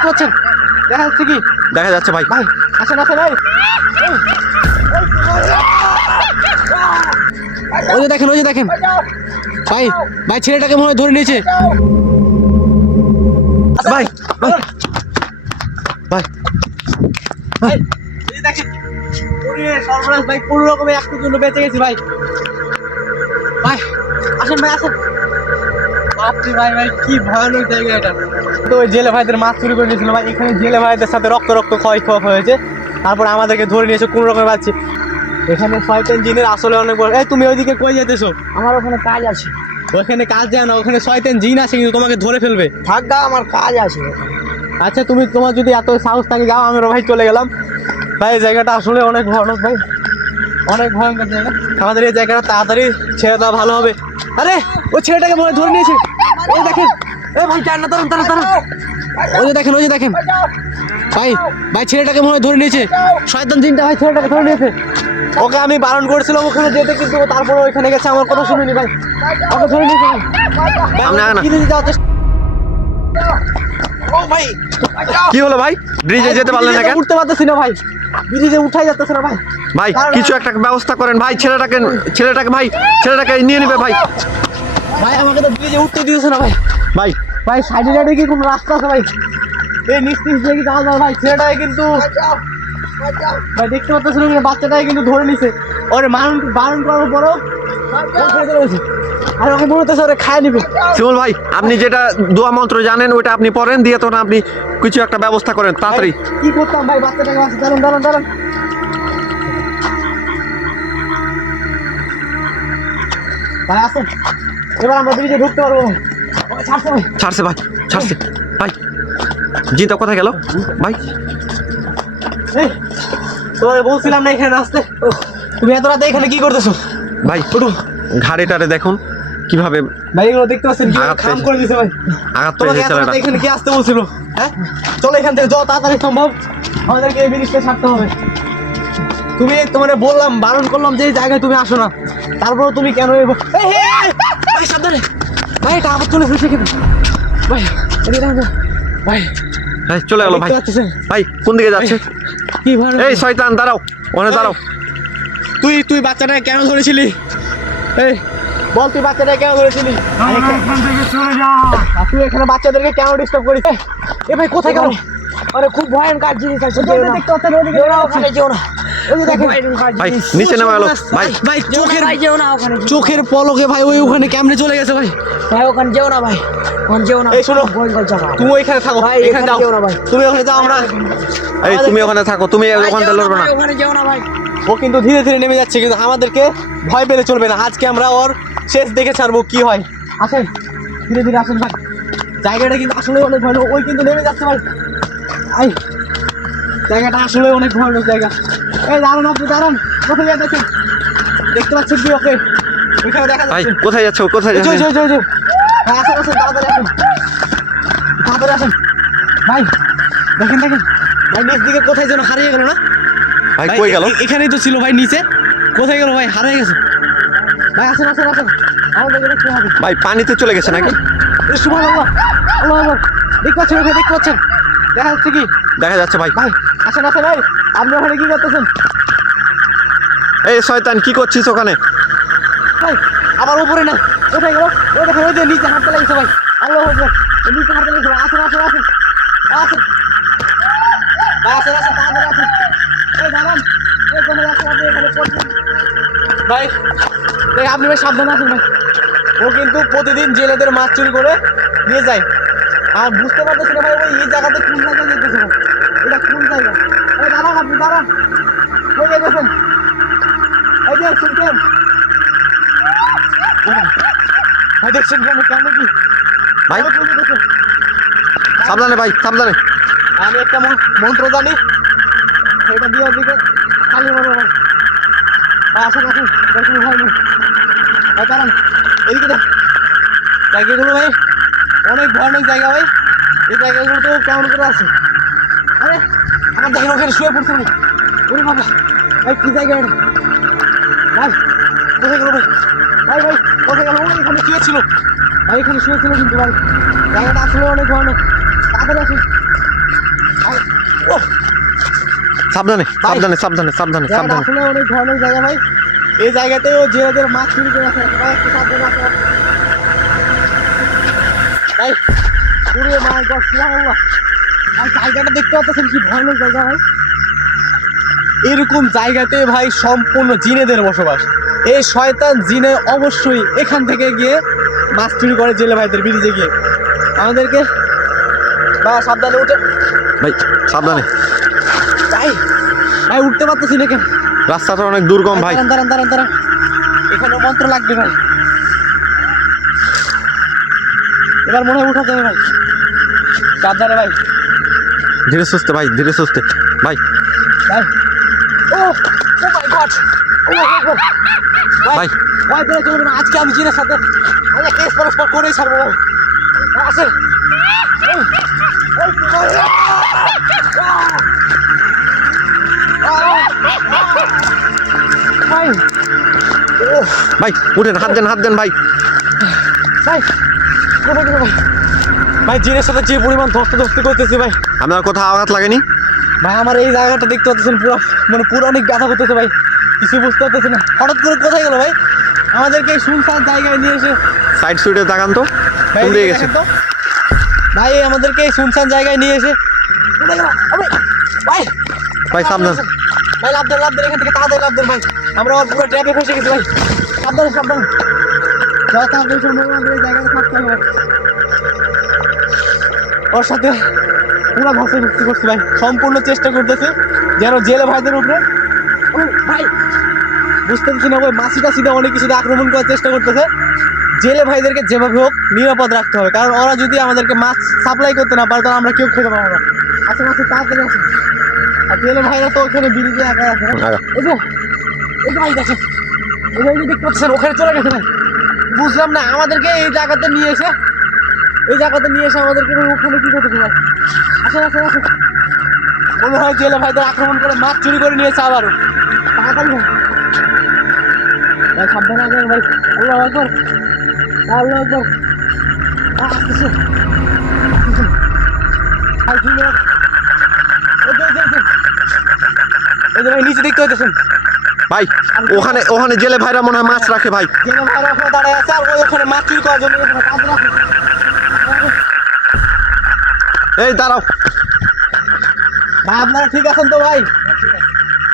দেখতে পাচ্ছেন? দেখা যাচ্ছে কি? দেখা যাচ্ছে ভাই। ভাই আসেন আসেন ভাই। ওই যে দেখেন ভাই ভাই ছেলেটাকে মনে হয় ধরে নিয়েছে। ভাই ভাই ভাই ভাই এই যে দেখেন ওরে সর্বনাশ ভাই, কোনো রকমে একটু জন্য বেঁচে গেছি ভাই। ভাই আসেন ভাই আসেন। বাপরে ভাই ভাই কি ভয়ানক জায়গা এটা। তো ওই জেলে ভাইদের মাছ চুরি করে নিয়েছিল ভাই, এখানে জেলে ভাইদের সাথে রক্ত ক্ষয় হয়েছে, তারপর আমাদেরকে ধরে নিয়েছে কোনো রকমে পাচ্ছি। এখানে শয়তান জিনের আসলে অনেক বড়। এই তুমি ওইদিকে কই যেতেছো? আমার ওখানে কাজ আছে। ওখানে কাজ যায় না, ওখানে শয়তান জিন আছে কিন্তু তোমাকে ধরে ফেলবে। থাক গা, আমার কাজ আছে। আচ্ছা তোমার যদি এত সাহস থাকে যাও, আমরা ভাই চলে গেলাম। ভাই এই জায়গাটা আসলে অনেক ভয়ানক ভাই, অনেক ভয়ঙ্কর জায়গা। আমাদের এই জায়গাটা তাড়াতাড়ি ছেড়ে দেওয়া ভালো হবে। আরে ওই ছেলেটাকে মনে হয় ধরে নিয়েছে। ওই দেখেন, এ ভাই যান না, দাঁড়ান। ওই যে দেখেন ভাই ছেলেটাকে মনে হয় ধরে নিয়েছে। শয়তান জিনটা ভাই ছেলেটাকে ধরে নিয়েছে। ওকে আমি বারণ করেছিলাম ওখানে যেতে, কিন্তু তারপরে ওইখানে গেছে, আমার কথা শুনিনি ভাই। ওকে ধরে নিয়েছে ভাই। ভাই কি হলো ভাই? ব্রিজে যেতে পারলেন না কেন? উঠতে পারতেছি না ভাই, ব্রিজে উঠাই যাচ্ছে না ভাই। ভাই কিছু একটা ব্যবস্থা করেন ভাই, ছেলেটাকে নিয়ে নেবে ভাই। ভাই আমাকে তো ব্রিজে উঠতে দিয়েছে না ভাই। ভাই সাইডে কি কোনো রাস্তা আছে ভাই? এই নিচ দিয়ে কি যাওয়া যায় ভাই? ছেলেটাকে কিন্তু ভাই দেখতে পাচ্ছেন, বাচ্চাটাকে কিন্তু ধরে নিছে। ওরে বারণ করার পরেও আর ওকে মনে হচ্ছে ওরে খায় নিবে। শিমুল ভাই আপনি যেটা দোয়া মন্ত্র জানেন ওইটা আপনি পড়েন, দিয়ে তখন আপনি কিছু একটা ব্যবস্থা করেন তাড়াতাড়ি। কি করতাম ভাই বাচ্চাটাকে? দাঁড়ান। ভাই আসেন, এবার আমরা ব্রিজে ঢুকতে পারবো ভাই। ওকে ছাড়ছে ভাই জিনটা কোথায় গেল ভাই? এই তোমাকে বলছিলাম না এখানে আসতে, তুমি এত রাতে এখানে কি করতেছো? ভাই ঘাড়ে টাড়ে দেখুন কিভাবে ভাই, এগুলো দেখতে পাচ্ছেন কি খাম করে দিয়েছে ভাই। আঘাত তোমাকে পেয়েছে ছেলেটা। এখানে কি আসতে বলছিল? হ্যাঁ চলো এখান থেকে যত তাড়াতাড়ি সম্ভব আমাদেরকে এই ব্রিজটা ছাড়তে হবে। তোমার বললাম, বারণ করলাম যে এই জায়গায় তুমি আসো না, তারপরে তুমি কেন ভাই সাবধানে ভাই, এটা আবার চলে এসেছে কিন্তু ভাই। ভাই ভাই চলে গেল ভাই। ভাই কোন দিকে যাচ্ছে? কি ভালো। এই শয়তান দাঁড়াও, ওখানে দাঁড়াও। তুই বাচ্চাটাকে কেন ধরেছিলি? এই বল, তুই বাচ্চাটাকে কেন ধরেছিলি? তুই এখানে বাচ্চাদেরকে কেন ডিস্টার্ব করিস? এ ভাই কোথায় গেল? আরে খুব ভয়ঙ্কর জিনিস আছে। ওখানে যেও না। ভাই নিচে নেমে গেল ভাই। ভাই যেও না ওখানে। চোখের পলকে ভাই ওখানে কেমনে চলে গেছে ভাই। ভাই ওখানে যেও না ভাই, ওখানে যেও না। এই শোনো, ভয়ঙ্কর জায়গা। তুমি ওইখানে থাকো, ভাই এখানে যাও যেও না ভাই। তুমি ওখানে যাও। আমরা তুমি ওখানে থাকো, তুমি ওখান থেকে লড়বে না। ওখানে যেও না ভাই। ও কিন্তু ধীরে ধীরে নেমে যাচ্ছে, কিন্তু আমাদেরকে ভয় পেলে চলবে না। আজকে আমরা ওর শেষ দেখে ছাড়বো কি হয়। আসেন ধীরে ধীরে আসেন ভাই, জায়গাটা কিন্তু আসলে অনেক ভয়ানক। ওই কিন্তু নেমে যাচ্ছে ভাই। জায়গাটা আসলে অনেক ভয়ানক জায়গা। এই দাঁড়ান, আপনি দাঁড়ান। কোথায় যাচ্ছেন? দেখতে পাচ্ছেন কি ওকে? ওইখানে দেখা ভাই যাচ্ছে। কোথায় যাচ্ছে? হ্যাঁ আসেন তাড়াতাড়ি আসেন ভাই। দেখেন ভাই, নিচ দিকে কোথায় যেন হারিয়ে গেল না ভাই? কই গেল? এখানেই তো ছিল ভাই, নিচে কোথায় গেল ভাই? হারিয়ে গেছে ভাই। আসেন আমাদের দেখতে হবে ভাই পানিতে চলে গেছে নাকি? সুবহানাল্লাহ, আল্লাহু আকবার। দেখতে পাচ্ছেন? দেখা যাচ্ছে কি? দেখা যাচ্ছে ভাই। ভাই আসেন ভাই, আপনি ওখানে কি করতেছেন? এই শয়তান কি করছিস ওখানে? ভাই আবার উপরে না, কোথায় গেল? ওই দেখেন, ওই যে নিচে হাঁটতে লাগছে ভাই। আল্লাহু আকবার, নিচে হাঁটতে লাগছে ভাই। আসেন ভাই, তাড়াতাড়ি আসেন। এই দাঁড়ান, এই কোথায় যাচ্ছেন আপনি? এখানে পড়ছেন ভাই। আপনি ভাই সাবধানে আসেন ভাই। ও কিন্তু প্রতিদিন জেলেদের মাছ চুরি করে নিয়ে যায়। আর বুঝতে পারতেছি না ভাই ওই এই জায়গাতে কোন জায়গায় যেতেছে ভাই। এটা কোন জায়গা? এই দাঁড়ান, আপনি দাঁড়ান। ওই দেখেন, এই যে শুনছেন ভাই? দেখছেন কেন কি ভাই সাবধানে ভাই, সাবধানে। আমি একটা মন্ত্র জানি, এটা দিয়ে ওদিকে খালি মারবো ভাই। আসেন কোনো ভয় নেই ভাই। দাঁড়ান, এদিকে জায়গাগুলো ভাই অনেক ভয়ানক জায়গা ভাই। এই জায়গাগুলো তো কেমন করে আছে? আরে আমার দেখেন ওখানে শুয়ে পড়ছে ভাই। ওরে বাবা ভাই, কি জায়গা এটা ভাই? কোথায় গেল ভাই? কোথায় গেল? এখানে শুয়েছিল ভাই, কিন্তু ভাই জায়গাটা আসলে অনেক ভয়ানক। তাড়াতাড়ি আসুন সাবধানে সাবধানে সাবধানে সাবধানে জায়গাটা সাবধানে আসলে অনেক ভয়ানক জায়গা ভাই। এই জায়গাতেও জেলেদের মাছ চুরি করে রাখে ভাই, একটু সাবধানে রাখো। ভাই পুরো মাছ গড সুবহানাল্লাহ। আর জায়গাটা দেখতে পাচ্ছেন কি ভয়ানক জায়গা ভাই। এরকম জায়গাতে ভাই সম্পূর্ণ জিনেদের বসবাস। এই শয়তান জিনে অবশ্যই এখান থেকে গিয়ে মাছ চুরি করে জেলে ভাইদের ব্রিজে গিয়ে। আমাদেরকে বা সাবধানে উঠে ভাই সাবধানে। ভাই ভাই উঠতে পারতেছি না কেন? রাস্তাটা অনেক দুর্গম ভাই। দাঁড়ান দাঁড়ান দাঁড়ান দাঁড়ান, এখানে মন্ত্র লাগবে ভাই। এবার মনে হয় উঠা যাবে ভাই। সাবধানে ভাই। ধীরে সুস্থে ভাই, ধীরে সুস্থে ভাই। ভাই ও ও মাই গড, ও মাই গড ভাই ভাই। ভাই বেরো চলবে না। আজকে আমি জিনের সাথে আমি কেস পরস্পর করেই ছাড়বো ভাই। আসে ভাই ভাই উঠেন, হাত দেন, হাত দেন ভাই। ভাই কোথায় গেল ভাই? ভাই জিনের সাথে যে পরিমাণ ধস্তাধস্তি করতেছি ভাই। আপনার কোথাও আঘাত লাগেনি? ভাই আমার এই জায়গাটা দেখতে পাচ্ছেন পুরো মানে পুরো অনেক ব্যথা করতেছে ভাই, কিছু বুঝতে পারতেছি না। হঠাৎ করে কোথায় গেল ভাই? আমাদেরকে এই শুনশান জায়গায় নিয়ে এসে সাইড সুইডে তাকান তো, ভাই কোন দিকে এদিকে গেছে? দেখেন তো। ভাই আমাদেরকে এই শুনশান জায়গায় নিয়ে এসে কোথায় গেল? ভাই ভাই ভাই সাবধান। ভাই লাভ দেন এখান থেকে, তাড়াতাড়ি লাভ দেন ভাই। আমরা আবার পুরো ট্র্যাপে ফেসে গেছি ভাই। সাবধানে সাবধানে, যত তাড়াতাড়ি সম্ভব আমাদের এই জায়গাটা থাকতে হবে ভাই। ওর সাথে পুরো ধস্তাধস্তি করছি ভাই, সম্পূর্ণ চেষ্টা করতেছি যেন জেলে ভাইদের উপরে ভাই বুঝতে পারছি না ওই মাসি টাসিটা অনেক কিছুতে আক্রমণ করার চেষ্টা করতেছে। জেলে ভাইদেরকে যেভাবে হোক নিরাপদ রাখতে হবে, কারণ ওরা যদি আমাদেরকে মাছ সাপ্লাই করতে না পারে তাহলে আমরা কেউ খেতে পারবো না। আসেন আসেন তাড়াতাড়ি আসেন। আর জেলে ভাইরা তো ওখানে ব্রিজে একা আছে। এই যে ভাই দেখেন, এই যে দেখতে পাচ্ছেন ওখানে চলে গেছে ভাই। বুঝলাম না আমাদেরকে এই জায়গাতে নিয়ে এসে আমাদেরকে ওখানে কি করতে ভাই? আসেন আসেন আসেন। মনে হয় জেলে ভাইদের আক্রমণ করে মাছ চুরি করে নিয়েছে আবারও। তাড়াতাড়ি ভাই, ভাই সাবধানে আসবেন ভাই। আল্লাহু আকবার, আল্লাহু আকবার। আসতেছে ভাই, কি না? এই যে ভাই নিচে দেখতে পাচ্ছেন ভাই ওখানে জেলে ভাইরা মনে হয় মাছ রাখে ভাই। জেলে ভাইরা ওখানে দাঁড়ায় আছে আর ওই ওখানে মাছ চুরি করার জন্য ওখানে কাজ রাখে। এই দাঁড়াও ভাই আপনারা ঠিক আছেন তো ভাই?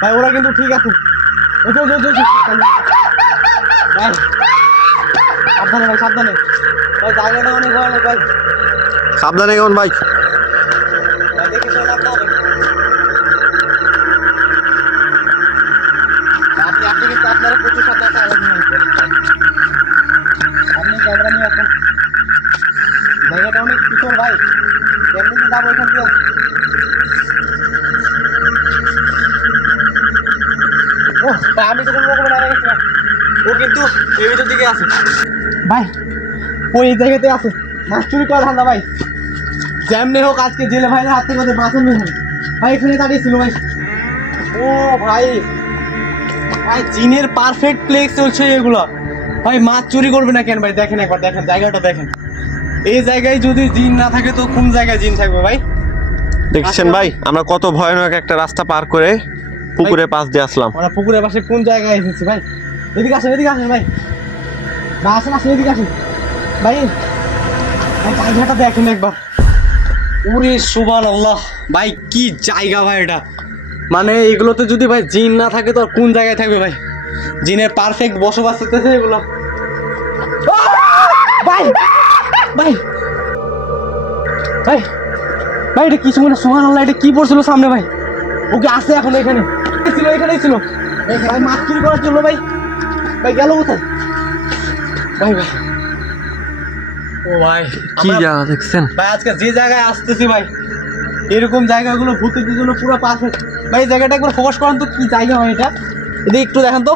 ভাই ওরা কিন্তু ঠিক আছে। ভাই সাবধানে ভাই, সাবধানে ভাই, জায়গাটা অনেক ভয়ানক ভাই। সাবধানে কেমন ভাই। ভাই দেখে চলে লাগতে হবে। আপনি কিন্তু আপনারা প্রচুর সাবধানে আপনি ক্যামেরা নিয়ে আসেন। জায়গাটা অনেক পিছল ভাই, কেমনি কি যাবো এখান দিয়ে? ও ভাই আমি তো কোনো রকমে দাঁড়িয়ে গেছিলাম, ও কিন্তু এই ভিতর দিকে আছে ভাই। ওই জায়গাতে আছে মাছ চুরি করা ধান্দা ভাই। যেমনি হোক আজকে জেলে ভাইয়ের হাত থেকে ওদের বাঁচানো হবে ভাই। এখানে দাঁড়িয়েছিল ভাই। ও ভাই ভাই জিনের পারফেক্ট প্লেস চলছে এগুলো ভাই। মাছ চুরি করবে না কেন ভাই? দেখেন একবার, দেখেন জায়গাটা দেখেন। এই জায়গায় যদি জিন না থাকে তো কোন জায়গায় জিন থাকবে ভাই? দেখছেন ভাই আমরা কত ভয়ানক একটা রাস্তা পার করে পুকুরের পাশ দিয়ে আসলাম। আমরা পুকুরের পাশে কোন জায়গায় এসেছি ভাই? এদিকে আসেন, এদিকে আসেন ভাই। ভাই আসেন আসেন, এদিকে আসেন ভাই। ভাই জায়গাটা দেখেন একবার। ওরে সুবহানাল্লাহ ভাই, কি জায়গা ভাই এটা। মানে এগুলোতে যদি ভাই জিন না থাকে তো আর কোন জায়গায় থাকবে ভাই? জিনের পারফেক্ট বসবাস করতেছে এগুলো ভাই। ভাই ভাই ভাই এটা কিছু মনে সুবহানাল্লাহ, এটা কি পড়ছিল সামনে ভাই? ওকে আসে এখন এখানে ছিল, এখানেই ছিল ভাই মাছ চুরি করার জন্য ভাই। ভাই গেল কোথায় ভাই? ভাই ও ভাই কি জায়গা দেখছেন ভাই, আজকে যে জায়গায় আসতেছি ভাই এরকম জায়গাগুলো ভূতের জন্য পুরো পারফেক্ট ভাই। জায়গাটা একবার ফোকাস করেন তো, কি জায়গা ভাই এটা? এদিকে একটু দেখেন তো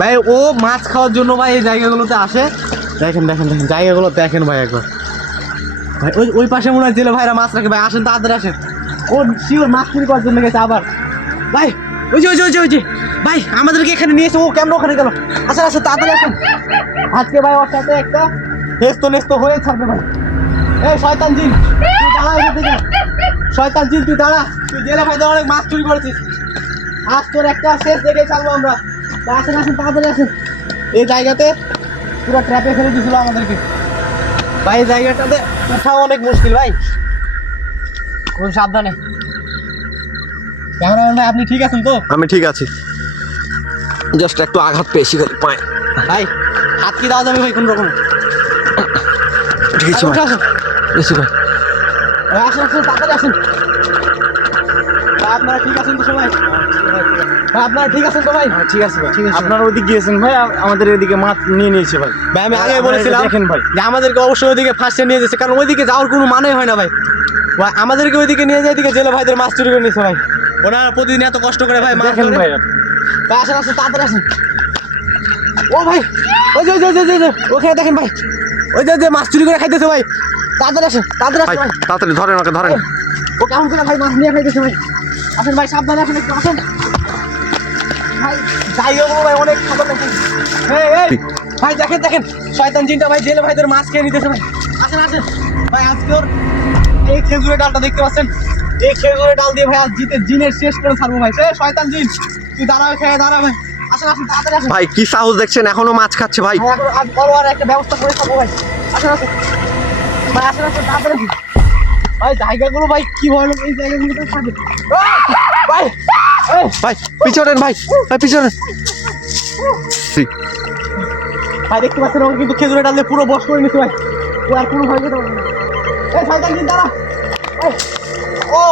ভাই। ও মাছ খাওয়ার জন্য ভাই এই জায়গাগুলোতে আসে। দেখেন দেখেন দেখেন জায়গাগুলো দেখেন ভাই একবার। ভাই ওই পাশে মনে হয় জেলে ভাইরা মাছ রাখে ভাই। আসেন তাড়াতাড়ি আসেন। ও শিওর মাছ চুরি করার জন্য গেছে আবার ভাই। ওই যে ভাই আমাদেরকে এখানে নিয়েছে। ও কেমন ওখানে গেল? আসেন আসেন তাড়াতাড়ি আসেন। আজকে ভাই ওর সাথে একটা হেস্ত নেস্ত হয়ে থাকবে ভাই। এই শয়তান জিন তুই দাঁড়া এখান থেকে। শয়তান জিন তুই দাঁড়া, তুই জেলে ভাইদের অনেক মাছ চুরি করেছিস, আজ তোর একটা শেষ দেখে ছাড়বো আমরা। ভাই আসেন আসেন তাড়াতাড়ি আসেন, এই জায়গাতে পুরো ট্র্যাপে ফেলে দিয়েছিল আমাদেরকে ভাই। এই জায়গাটাতে উঠাও অনেক মুশকিল ভাই, খুব সাবধানে। ক্যামেরাম্যান ভাই আপনি ঠিক আছেন তো? আমি ঠিক আছি, জাস্ট একটু আঘাত পেয়েছি খালি পায়ে। ভাই হাত কি দেওয়া যাবে ভাই কোন রকম? ঠিক আছে ভাই, আসেন বেশি ভাই। ভাই আসেন আসেন তাড়াতাড়ি আসেন। ভাই আপনারা ঠিক আছেন তো সবাই? ভাই আপনারা ঠিক আছেন তো ভাই? ঠিক আছে ভাই, আপনারা ওদিকে গিয়েছেন ভাই, আমাদের এদিকে মাছ নিয়ে নিয়েছে ভাই। ভাই আমি আগে আপনারা বলেছিলাম দেখেন ভাই, যে আমাদেরকে অবশ্যই ওইদিকে ফার্স্টে নিয়ে যেতে, কারণ ওইদিকে যাওয়ার কোনো মানে হয় না ভাই। ভাই আমাদেরকে ওইদিকে নিয়ে যায়, এদিকে জেলে ভাইদের মাছ চুরি করে নিয়েছে ভাই। ওনারা প্রতিদিন এত কষ্ট করে ভাই মাছ দেখেন ধরে। ভাই, ভাই আসেন আসেন তাড়াতাড়ি আসেন। ও ভাই ওই যে ওই যে, ওই যে, ওই যে, ওখানে দেখেন ভাই, ওই যে যে মাছ চুরি করে খাইতেছে ভাই। তাড়াতাড়ি আসেন তাড়াতাড়ি ভাই আসেন ভাই। তাড়াতাড়ি ধরেন ওকে, ধরেন। ও কেমন করে ভাই মাছ নিয়ে খাইতেছে ভাই। আসেন ভাই সাবধানে আসেন, একটু আসেন ভাই। যাই হোক ভাই অনেক খাবার দেখেন। এই এই ভাই দেখেন দেখেন, শয়তান জিনটা ভাই জেলে ভাইদের মাছ খেয়ে নিতেছে ভাই। আসেন আসেন ভাই, আজকে ওর এই খেজুরের ডালটা দেখতে পাচ্ছেন, এই খেজুরের ডাল দিয়ে ভাই আজ জিনের শেষ করে ছাড়বো ভাই। সে শয়তান জিন তুই দাঁড়া, খেয়ে দাঁড়া ভাই। আসেন আসেন তাড়াতাড়ি আসেন ভাই কি সাহস দেখছেন, এখনো মাছ খাচ্ছে ভাই। ভাই। এখন আজ বড় আর একটা ব্যবস্থা করে খাবো ভাই। আসেন আসেন ভাই, আসেন আসেন তাড়াতাড়ি আসেন ভাই। জায়গাগুলো ভাই কি ভয়ানক, এই জায়গাগুলোতে থাকে ভাই। এই ভাই পিছনেন ভাই, ভাই পিছনেন। ভাই দেখতে পাচ্ছেন ওকে কিন্তু খেজুরের ডাল দিয়ে পুরো বশ করে নিচ্ছে ভাই। ও আর কোনো ভয় যেতে পারবে না। এই শয়তান জিন দাঁড়া। এই ও